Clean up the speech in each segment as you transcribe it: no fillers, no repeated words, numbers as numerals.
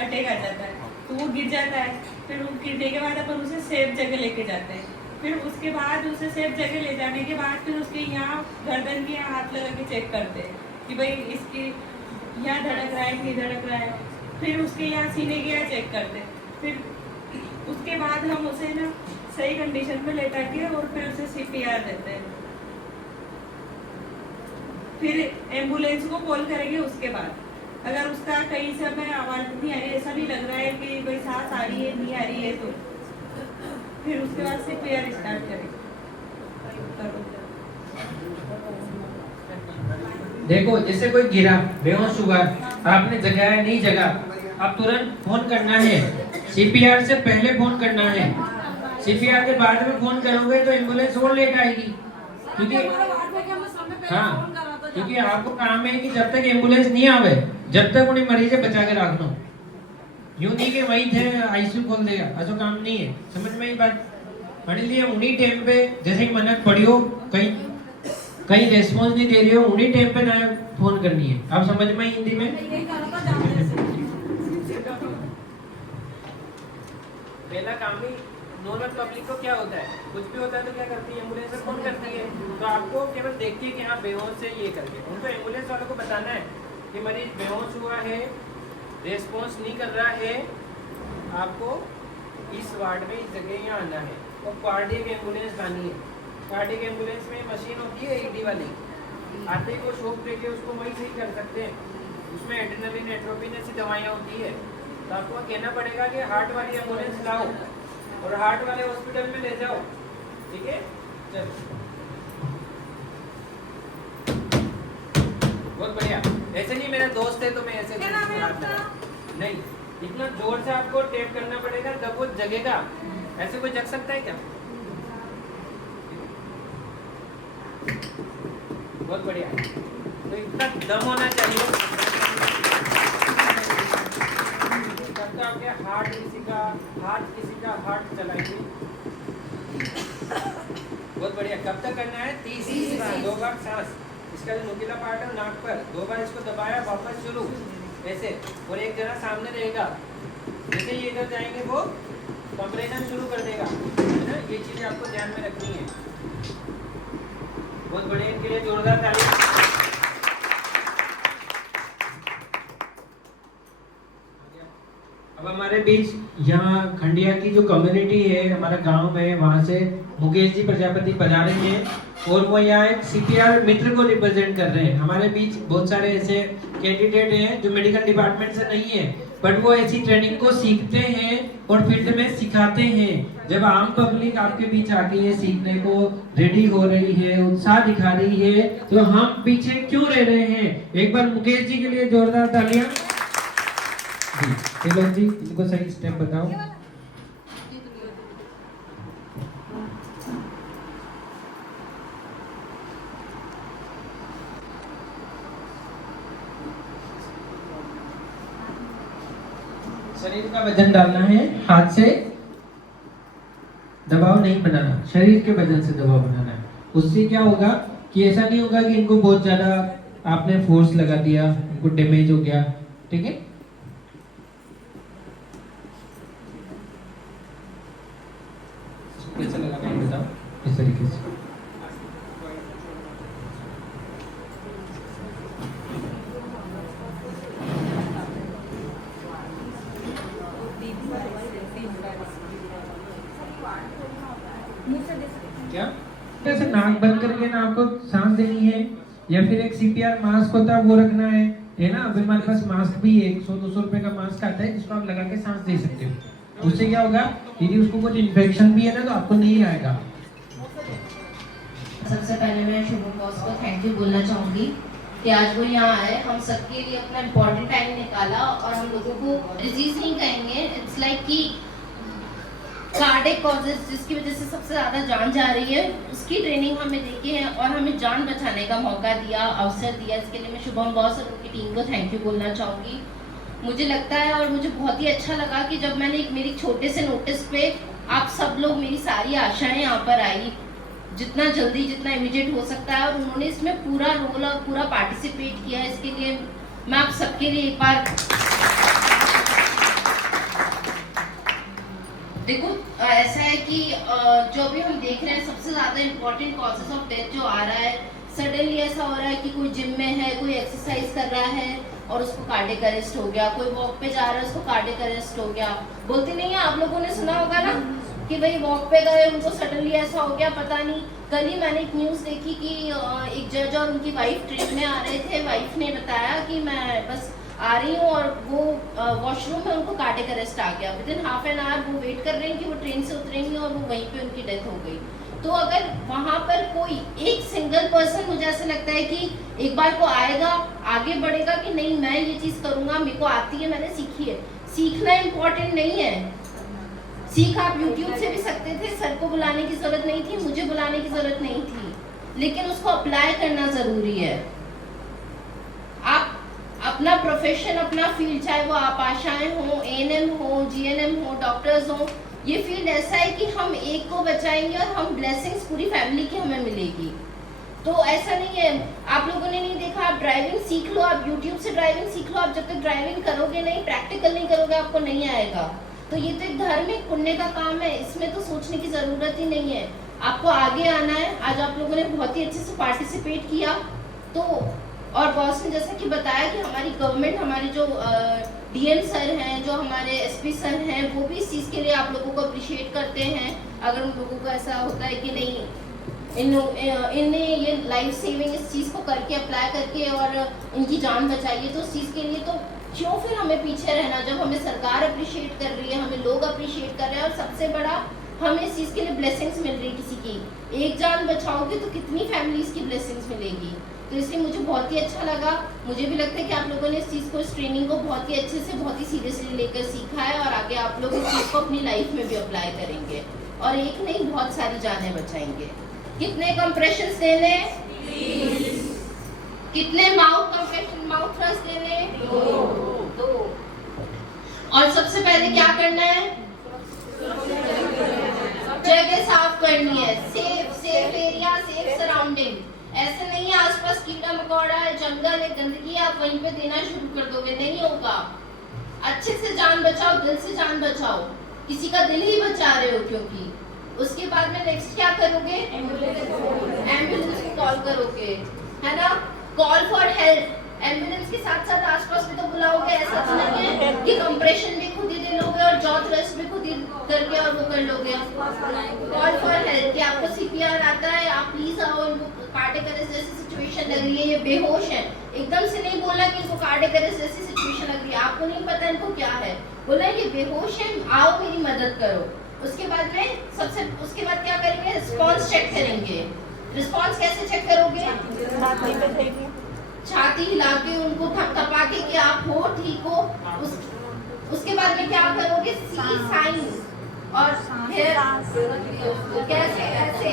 Attack आ जाता है तो वो गिर जाता है। फिर वो गिरने के बाद अपन उसे सेफ जगह लेके जाते हैं। फिर उसके बाद उसे सेफ जगह ले जाने के बाद फिर उसके यहाँ गर्दन के यहाँ हाथ लगा के चेक करते हैं कि भाई इसकी यहाँ धड़क रहा है कि नहीं धड़क रहा है। फिर उसके यहाँ सीने के यहाँ चेक करते हैं। फिर उसके बाद हम उसे ना सही कंडीशन में लेटा के और फिर उसे CPR देते हैं। फिर एम्बुलेंस को कॉल करेंगे। उसके बाद अगर उसका कहीं से हमें आवाज़ नहीं आ रही, ऐसा नहीं लग रहा है कि भाई सांस आ रही है नहीं आ रही है, तो फिर उसके बाद CPR स्टार्ट करेंगे। देखो जैसे कोई गिरा बेहोश हुआ, आपने जगाया नहीं जगा, आप तुरंत फोन करना है। CPR से पहले फोन करना है। CPR के बाद में फोन करोगे तो एम्बुलेंस और लेट आएगी, क्योंकि हाँ, क्योंकि आपको काम है कि जब तक एम्बुलेंस नहीं आवे जब तक उन्हें मरीज बचा के रखना। यूं नहीं कि वही थे ICU खोल देगा, ऐसा काम नहीं है। समझ में ही बात। इसलिए उन्हीं टाइम पे जैसे कि मन्नत पड़ी हो, कहीं रेस्पॉन्स नहीं दे रही हो, उन्हीं टाइम पे ना फोन करनी है। आप समझ में हिंदी में पहला काम ही नॉर्मल पब्लिक को क्या होता है, कुछ भी होता है तो क्या करती है, एम्बुलेंस में फोन करती है। तो आपको केवल देखती है कि हाँ बेहोश है, ये करके उनको एम्बुलेंस वालों को बताना है कि मरीज बेहोश हुआ है, रेस्पॉन्स नहीं कर रहा है, आपको इस वार्ड में इस जगह यहाँ आना है और कार्डियक एम्बुलेंस लानी है। कार्डियक एम्बुलेंस में मशीन होती है ED वाली, आते ही वो शॉक देके उसको वही सही कर सकते हैं। उसमें एड्रेनलिन एट्रोपिन ऐसी दवाइयाँ होती है। तो आपको कहना पड़ेगा कि हार्ट वाली एम्बुलेंस लाओ और हार्ट वाले हॉस्पिटल में ले जाओ। ठीक है, चलो बहुत बढ़िया। ऐसे नहीं मेरा दोस्त है तो मैं ऐसे नहीं, इतना जोर से आपको टेप करना पड़ेगा तब वो जगेगा। ऐसे कोई जग सकता है क्या? बहुत बढ़िया। तो इतना दम होना चाहिए। आपके हार्ट किसी का हार्ट चलाएंगे। बहुत बढ़िया। कब तक करना है? 30 बार, 2 बार सांस। इसका जो नुकीला पार्ट है नाक पर, 2 बार इसको दबाया, वापस शुरू ऐसे। और एक जना सामने रहेगा, जैसे ये इधर जाएंगे वो कंप्रेशन शुरू कर देगा, है ना। ये चीजें आपको ध्यान में रखनी है। बहुत बढ़िया, इनके लिए जोरदार ताली। अब हमारे बीच यहाँ खंडिया की जो कम्युनिटी है, हमारा गांव है, वहाँ से मुकेश जी प्रजापति पधारे हैं और वो यहाँ एक CPR मित्र को रिप्रेजेंट कर रहे हैं। हमारे बीच बहुत सारे ऐसे कैंडिडेट हैं जो मेडिकल डिपार्टमेंट से नहीं है, बट वो ऐसी ट्रेनिंग को सीखते हैं और फील्ड में सिखाते हैं। जब आम पब्लिक आपके बीच आके ये सीखने को रेडी हो रही है, उत्साह दिखा रही है, तो हम पीछे क्यों रह रहे हैं? एक बार मुकेश जी के लिए जोरदार तालियां। चलो जी, इनको सही स्टेप बताओ। शरीर का वजन डालना है, हाथ से दबाव नहीं बनाना, शरीर के वजन से दबाव बनाना है। उससे क्या होगा कि ऐसा नहीं होगा कि इनको बहुत ज्यादा आपने फोर्स लगा दिया, इनको डैमेज हो गया। ठीक है, कैसे लगाना है बताओ। इस तरीके से क्या जैसे नाक बंद करके ना आपको सांस देनी है, या फिर एक CPR मास्क होता है वो रखना है ना। अभी हमारे पास मास्क भी है, 100-200 रुपए का मास्क आता है जिसको आप लगा के सांस दे सकते हो। उससे क्या होगा, यदि उसको कुछ इन्फेक्शन भी है ना तो आपको नहीं आएगा। सबसे पहले मैं शुभम बॉस को थैंक यू बोलना चाहूँगी कि आज वो यहाँ आए, हम सबके लिए अपना इम्पोर्टेंट टाइम निकाला और हम लोगों को डिजीज नहीं कहेंगे, इट्स लाइक कि कार्डियक कॉजेज जिसकी वजह से सबसे ज़्यादा जान जा रही है, उसकी ट्रेनिंग हमें देके है और हमें जान बचाने का मौका दिया, अवसर दिया। इसके लिए मैं शुभम बॉस और उनकी टीम को थैंक यू बोलना चाहूँगी। मुझे लगता है और मुझे बहुत ही अच्छा लगा कि जब मैंने एक मेरी छोटे से नोटिस पे आप सब लोग, मेरी सारी आशाएं यहाँ पर आई, जितना जल्दी जितना इमीडिएट हो सकता है, और उन्होंने इसमें पूरा रोल और पूरा पार्टिसिपेट किया। इसके लिए मैं आप सबके लिए एक बार ऐसा है कि जो भी हम देख रहे हैं सबसे ज़्यादा इम्पोर्टेंट कॉजेज ऑफ डेथ जो आ रहा है, सडनली ऐसा हो रहा है कि कोई जिम में है, कोई एक्सरसाइज कर रहा है और उसको कार्डियक अरेस्ट हो गया, कोई वॉक पे जा रहा है उसको कार्डियक अरेस्ट हो गया। बोलते नहीं है, आप लोगों ने सुना होगा ना कि भाई वॉक पे गए उनको सडनली ऐसा हो गया, पता नहीं। कल ही मैंने एक न्यूज़ देखी कि एक जज और उनकी वाइफ ट्रेन में आ रहे थे, वाइफ ने बताया कि मैं बस आ रही हूँ और वो वॉशरूम में उनको कार्डियक अरेस्ट आ गया। विदिन हाफ एन आवर वो वेट कर रहे हैं कि वो ट्रेन से उतरेंगे और वो वहीं पे उनकी डेथ हो गई। तो अगर वहाँ पर कोई एक सिंगल पर्सन, मुझे ऐसा लगता है कि एक बार को आएगा, आगे बढ़ेगा कि नहीं मैं ये चीज़ करूँगा, मेरे को आती है, मैंने सीखी है। सीखना इम्पोर्टेंट नहीं है, सीख आप यूट्यूब से भी सकते थे, सर को बुलाने की जरूरत नहीं थी, मुझे बुलाने की जरूरत नहीं थी, लेकिन उसको अप्लाई करना जरूरी है। आप अपना प्रोफेशन, अपना फील्ड, चाहे वो आप आशाएं हो, एएनएम हो, जीएनएम हो, डॉक्टर्स हो, ये फील्ड ऐसा है कि हम एक को बचाएंगे और हम ब्लेसिंग्स पूरी फैमिली की हमें मिलेगी। तो ऐसा नहीं है, आप लोगों ने नहीं देखा, आप ड्राइविंग सीख लो, आप यूट्यूब से ड्राइविंग सीख लो, आप जब तक ड्राइविंग करोगे नहीं, प्रैक्टिकल नहीं करोगे, आपको नहीं आएगा। तो ये तो एक धार्मिक पुण्य का काम है, इसमें तो सोचने की जरूरत ही नहीं है, आपको आगे आना है। आज आप लोगों ने बहुत ही अच्छे से पार्टिसिपेट किया। तो और बॉस ने जैसा कि बताया कि हमारी गवर्नमेंट, हमारे जो डीएम सर हैं, जो हमारे एसपी सर हैं, वो भी इस चीज़ के लिए आप लोगों को अप्रिशिएट करते हैं। अगर उन लोगों को ऐसा होता है कि नहीं इनने ये लाइफ सेविंग इस चीज़ को करके, अप्लाई करके और इनकी जान बचाई है, तो उस चीज़ के लिए तो क्यों फिर हमें पीछे रहना, जब हमें सरकार अप्रिशिएट कर रही है, हमें लोग अप्रिशिएट कर रहे हैं और सबसे बड़ा हमें इस चीज़ के लिए ब्लेसिंग्स मिल रही है। किसी की एक जान बचाओगे तो कितनी फैमिलीज की ब्लेसिंग्स मिलेगी। तो इसलिए मुझे बहुत ही अच्छा लगा। मुझे भी लगता है कि आप लोगों ने इस चीज़ को, इस ट्रेनिंग को बहुत ही अच्छे से, बहुत ही सीरियसली लेकर सीखा है और आगे आप लोग इस चीज़ को अपनी लाइफ में भी अप्लाई करेंगे और एक नहीं बहुत सारी जानें बचाएंगे। कितने कंप्रेशंस देने? कितने माउथ कंप्रेशन, माउथ थ्रस्ट देने? 2। और सबसे पहले क्या करना है? जगह साफ करनी है, सेफ एरिया, सेफ सराउंडिंग। ऐसे नहीं है आसपास कीड़ा मकोड़ा है, जंगल है, गंदगी, आप वहीं पे देना शुरू कर दोगे, नहीं होगा। अच्छे से जान बचाओ, दिल से जान बचाओ, किसी का दिल ही बचा रहे हो। क्योंकि उसके बाद में नेक्स्ट क्या करोगे? एम्बुलेंस को कॉल करोगे, है ना? Call for help. एम्बुलेंस के साथ साथ आसपास भी तो बुलाओगे। ऐसा तो नहीं है कि कंप्रेशन भी खुद ही दे लोगे और जॉ थ्रस्ट भी खुद ही करके और वो कर लोगे। कॉल फॉर हेल्प कि आपको सीपीआर आता है, आप प्लीज आओ, इनको कार्डियक अरेस्ट जैसी सिचुएशन लग रही है, ये बेहोश है। एकदम से नहीं बोला कि इनको कार्डियक अरेस्ट जैसी सिचुएशन लग रही है, आपको नहीं पता इनको क्या है, बोला ये बेहोश है, आओ मेरी मदद करो। उसके बाद में उसके बाद क्या करेंगे? रिस्पॉन्स चेक करेंगे। रिस्पॉन्स कैसे चेक करोगे? छाती हिला के, उनको थपथपा के कि आप हो, ठीक हो। उसके बाद में क्या करोगे? सी साइन और फिर कैसे ऐसे,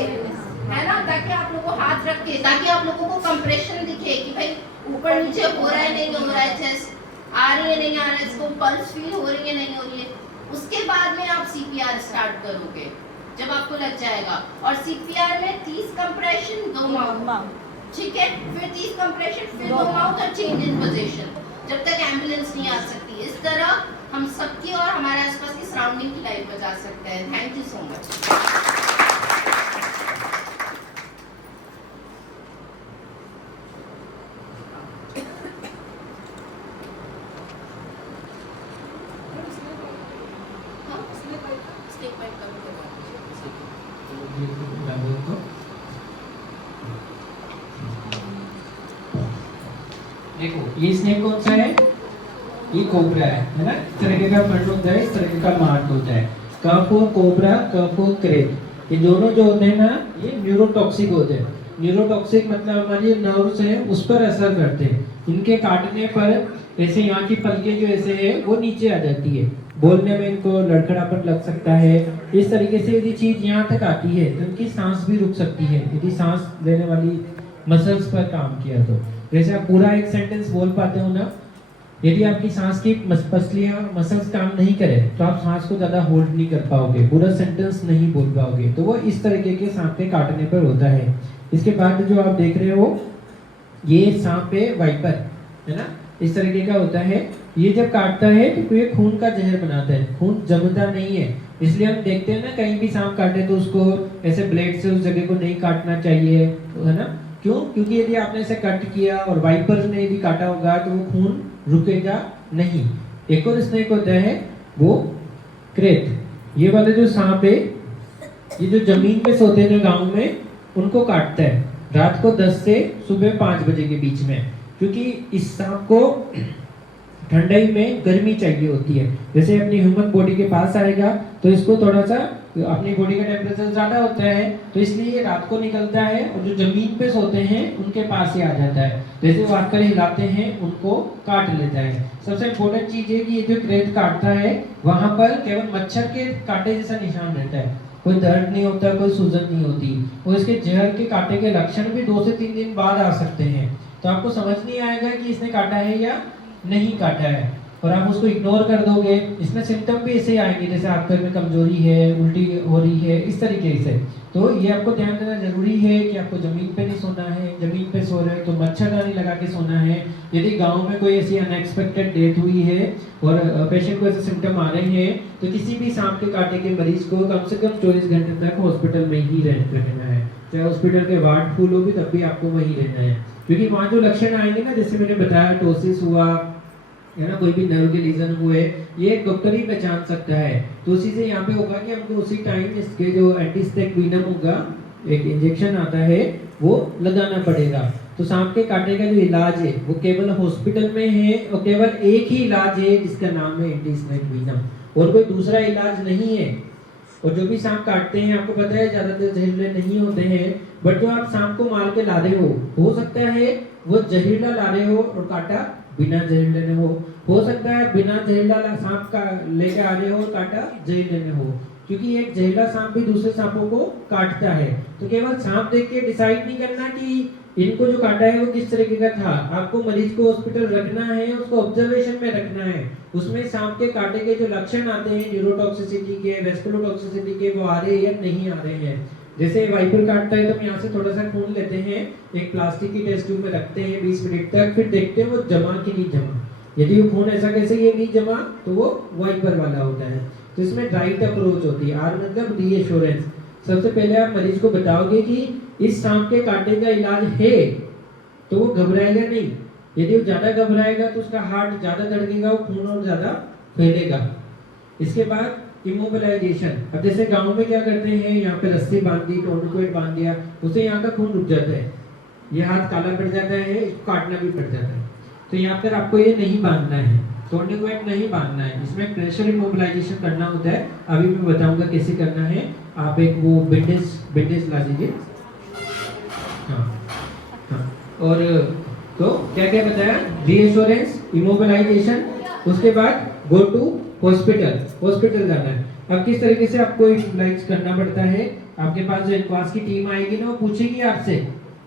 है ना, ताकि आप लोगों को हाथ रख के, ताकि आप लोगों को कंप्रेशन दिखे कि भाई ऊपर नीचे हो रहा है नहीं हो रहा है, चेस्ट आ रही है नहीं आ रहा है, इसको पल्स फील हो रही है नहीं हो रही है। उसके बाद में आप सीपीआर स्टार्ट करोगे जब आपको लग जाएगा। और सीपीआर में 30 कंप्रेशन, 2 माउथ, ठीक है? फिर 30 कंप्रेशन, फिर 2 माउथ और चेंज इन पोजीशन, जब तक एम्बुलेंस नहीं आ सकती। इस तरह हम सबकी और हमारे आसपास की सराउंडिंग की लाइफ बचा सकते हैं। Thank you so much. देखो ये स्नेक कौन सा है? ये कोबरा है ना? इस तरीके का फंड होता है, इस तरीके का मार्ट होता है। काफो कोबरा, काफो क्रेप, ये दोनों जो होते हैं ना, ये न्यूरोटॉक्सिक होते हैं। न्यूरोटॉक्सिक मतलब हमारी नर्व्स है उस पर असर करते हैं। इनके काटने पर ऐसे यहाँ की पलकें जो ऐसे है वो नीचे आ जाती है, बोलने में इनको लड़खड़ापन लग सकता है। इस तरीके से यदि चीज यहाँ तक आती है तो इनकी सांस भी रुक सकती है यदि सांस लेने वाली मसल्स पर काम किया तो। जैसे आप पूरा एक सेंटेंस बोल पाते हो ना, यदि आपकी सांस की पसलियां मसल्स काम नहीं करें तो आप सांस को ज्यादा होल्ड नहीं कर पाओगे, पूरा सेंटेंस नहीं बोल पाओगे। तो वो इस तरीके के सांप के काटने पर होता है। इसके बाद जो आप देख रहे हो ये सांप है वाइपर, है ना? इस तरीके का होता है। ये जब काटता है तो ये खून का जहर बनाता है, खून जमता नहीं है। इसलिए हम देखते हैं ना कहीं भी सांप काटे तो उसको ऐसे ब्लेड से उस जगह को नहीं काटना चाहिए, है ना? क्यों? क्योंकि यदि आपने इसे कट किया और वाइपर ने भी काटा होगा तो वो खून रुकेगा नहीं। एक और स्नेक होता है वो क्रेत। ये वाले जो सांप है ये जो जमीन पे सोते हैं गांव में उनको काटता है रात को 10 से सुबह 5 बजे के बीच में, क्योंकि इस सांप को ठंडाई में गर्मी चाहिए होती है। जैसे अपनी ह्यूमन बॉडी के पास आएगा तो इसको थोड़ा सा अपनी बॉडी का टेम्परेचर ज्यादा होता है, तो इसलिए ये रात को निकलता है और जो जमीन पे सोते हैं उनके पास ही आ जाता है। जैसे वो आकर हिलाते हैं उनको काट लेता है। सबसे इम्पोर्टेंट चीज है कि ये जो क्रेत काटता है वहां पर केवल मच्छर के कांटे जैसा निशान रहता है, कोई दर्द नहीं होता, कोई सूजन नहीं होती। और इसके जहर के कांटे के लक्षण भी 2 से 3 दिन बाद आ सकते हैं। तो आपको समझ नहीं आएगा कि इसने काटा है या नहीं काटा है, और आप उसको इग्नोर कर दोगे। इसमें सिम्टम भी ऐसे आएंगे जैसे आपके में कमजोरी है, उल्टी हो रही है, इस तरीके से। तो ये आपको ध्यान देना जरूरी है कि आपको जमीन पे नहीं सोना है। जमीन पे सो रहे हो तो मच्छरदानी लगा के सोना है। यदि गांव में कोई ऐसी अनएक्सपेक्टेड डेथ हुई है और पेशेंट को ऐसे सिम्टम आ रहे हैं तो किसी भी सांप के कांटे के मरीज को कम से कम 24 घंटे तक हॉस्पिटल में ही रहना है। चाहे हॉस्पिटल के वार्ड फुल हो भी तब भी आपको वहीं रहना है, क्योंकि वहाँ जो लक्षण आएंगे ना, जैसे मैंने बताया टोसिस हुआ है ना, कोई भी नर्व के लीजन हुए, ये एक डॉक्टर ही पहचान सकता है। तो उसी से यहाँ पे होगा कि हमको उसी टाइम इसके जो एंटीस्टेक वीनम होगा, एक इंजेक्शन आता है, वो लगाना पड़ेगा। तो सांप के कांटे का जो इलाज है वो केवल हॉस्पिटल में है और केवल एक ही इलाज है जिसका नाम है एंटीस्नेक वीनम, और कोई दूसरा इलाज नहीं है। और जो भी सांप काटते हैं आपको पता है ज्यादातर जहरीले नहीं होते हैं, बट जो आप सांप को मार के ला रहे हो सकता है वो जहरीला ला रहे हो और काटा बिना जहरीले में हो सकता है बिना जहरीला सांप का लेके आ रहे हो और काटा जहरीले में हो, क्योंकि एक जहरीला सांप भी दूसरे सांपों को काटता है। तो केवल सांप देख के डिसाइड नहीं करना कि इनको जो काटा है वो किस तरीके का था। आपको मरीज को हॉस्पिटल रखना है, उसको ऑब्जर्वेशन में रखना है। उसमें सांप के कांटे के जो लक्षण आते हैं न्यूरोटॉक्सिसिटी के, वेस्कुलोटॉक्सिसिटी के, वो आ रहे हैं या नहीं आ रहे हैं। जैसे वाइपर काटता है तो हम यहाँ से थोड़ा सा खून लेते हैं, एक प्लास्टिक की टेस्ट ट्यूब में रखते हैं 20 मिनट तक, फिर देखते हैं वो जमा कि नहीं जमा। यदि वो खून ऐसा कैसे ये नहीं जमा तो वो वाइपर वाला होता है। तो इसमें राइट अप्रोच होती है। आर मतलब रीएश्योरेंस। सबसे पहले आप मरीज को बताओगे कि इस सांप के कांटे का इलाज है, तो वो घबराएगा नहीं। यदि वो ज्यादा घबराएगा तो उसका हार्ट ज्यादा धड़केगा, वो खून और ज्यादा फैलेगा। इसके बाद इमोबिलाइजेशन। अब जैसे गांव में क्या करते हैं, यहाँ पे रस्सी बांध दी, टोर्निकेट बांध दिया, उससे यहाँ का खून रुक जाता है, ये हाथ काला पड़ जाता है, इसको काटना भी पड़ जाता है। तो यहाँ पर आपको ये नहीं बांधना है, टोर्निकेट नहीं बांधना है, इसमें प्रेशर इमोबिलाइजेशन करना होता है। अभी मैं बताऊंगा कैसे करना है। आप एक वो बैंडेज ला दीजिए। हाँ। और तो क्या क्या बताया, रीएश्योरेंस, इमोबिलाइजेशन, उसके बाद गो टू हॉस्पिटल जाना है। अब किस तरीके से आपको इमोबिलाइज करना पड़ता है, आपके पास जो इनक्वास की टीम आएगी ना वो पूछेगी आपसे,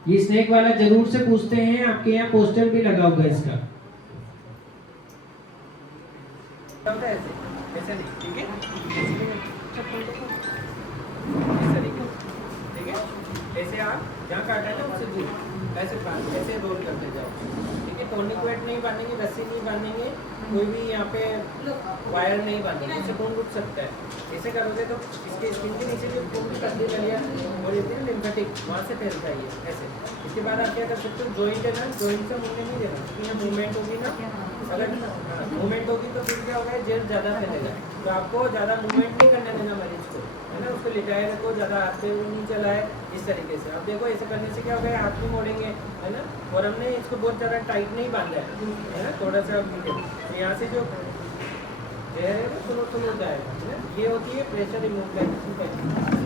ये स्नेक वाला जरूर से पूछते हैं, आपके यहाँ पोस्टर भी लगा होगा इसका। ऐसे नहीं, ठीक है, ठीक है, ऐसे आप जहाँ काटा है ना उससे दूर ऐसे रोल करते जाओ, ठीक है। टोर्निकेट नहीं बांधेंगे, रस्सी नहीं बांधेंगे, कोई भी यहाँ पे वायर नहीं बांधेंगे, इससे खून रुक सकता है। ऐसे करोगे तो इसके स्किन के नीचे जो खून की पतली गलियाँ और ये लिम्फेटिक वहाँ से फैलता है ऐसे। इसके बाद आप क्या कर सकते हो, जॉइंट है ना, जॉइंट से मुड़ने नहीं देना, क्योंकि यहाँ मूवमेंट होगी ना, अगर मूवमेंट होगी तो फिर क्या होगा, जेल ज़्यादा फैलेगा। तो आपको ज़्यादा मूवमेंट नहीं करने देना मरीज को, है ना, उसको लिटाए रखो, ज़्यादा हाथ पे नहीं चलाए, इस तरीके से। अब देखो ऐसे करने से क्या होगा, हाथ भी मोड़ेंगे, है ना, और हमने इसको बहुत ज़्यादा टाइट नहीं बांधा है ना, थोड़ा सा तो यहाँ से जो जहर है वो स्लो जाएगा, है ना। ये होती है प्रेशर इमोबिलाइजेशन,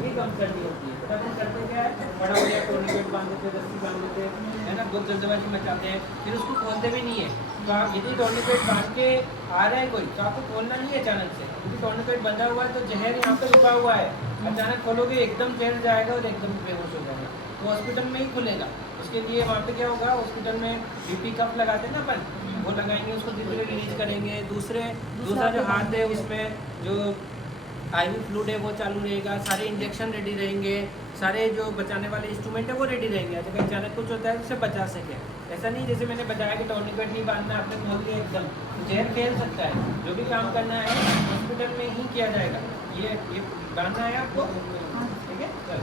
ये कम करनी होती है। पता नहीं करते क्या है, बड़ा हो गया टोर्निकेट बांध देते, रस्सी बांध देते, है ना, बहुत जल्दबाजी मचाते हैं, फिर उसको खोलते भी नहीं है। तो आप यदि टोर्निकेट बांध के आ रहा है कोई, तो आपको खोलना नहीं है अचानक से, क्योंकि टोर्निकेट बंधा हुआ है तो जहर यहाँ पे रुका हुआ है। अचानक खोलोगे एकदम जहर जाएगा और एकदम बेहोश हो जाएगा। तो हॉस्पिटल में ही खुलेगा। उसके लिए वहाँ पे क्या होगा, हॉस्पिटल में बीपी कप लगाते हैं ना अपन, वो लगाएंगे, उसको धीरे धीरे रिलीज करेंगे। दूसरा जो हाथ है उसमें जो आईवी फ्लूइड है वो चालू रहेगा, सारे इंजेक्शन रेडी रहेंगे, सारे जो बचाने वाले इंस्ट्रूमेंट है वो रेडी रहेंगे, अगर अचानक कुछ होता है तो उसे बचा सके। ऐसा नहीं जैसे मैंने बताया कि टॉर्निकेट नहीं बांधना, आपने खोल दिया एकदम, जहर फैल सकता है। जो भी काम करना है हॉस्पिटल में ही किया जाएगा। ये बांधना है आपको, ठीक है।